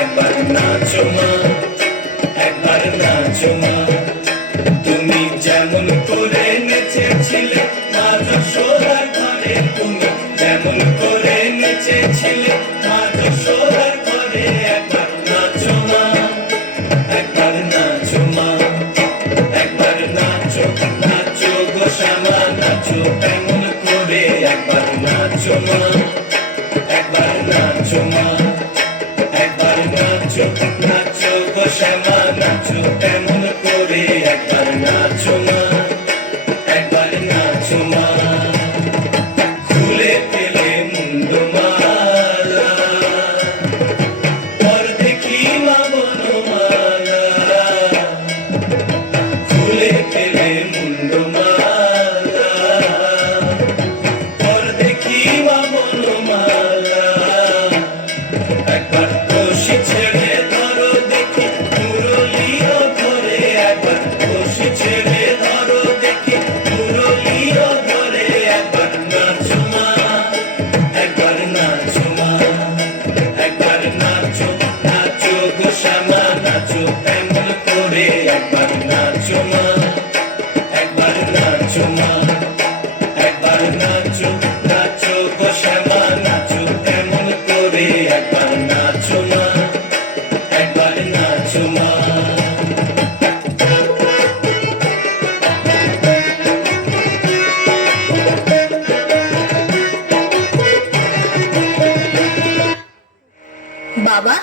একবার নাচো মা, একবার নাচো মা। তুমি যেমন করে নেচেছিলে মা যশোদার ঘরে, তুমি যেমন করে নেচেছিলে মা যশোদার ঘরে, একবার নাচো মা, একবার নাচো মা, একবার নাচো, নাচো গো শ্যামা নাচো তেমন করে, একবার নাচো মা, একবার নাচো মা, একবার নাচো, নাচো গো শ্যামা নাচো তেমন করে, একবার নাচো মা, একবার নাচো মা। খুলে পেলে মুন্ডু মালা, পর দেখি মা বনমালা, খুলে পেলে মুন্ডু মালা, পর দেখি মা বনমালা। একবার বসি ছেড়ে ধরো দেখি মুরলিও ধরে, একবার বসি ছেড়ে ধরো দেখি মুরলিও ধরে, একবার নাচো মা, একবার নাচো মা, একবার নাচো, নাচো গো শ্যামা নাচো তেমন করে, একবার নাচো মা, একবার নাচো মা, একবার নাচো, নাচো গো শ্যামা নাচো তেমন করে, একবার নাচো মা, একবার নাচো মা। বাবা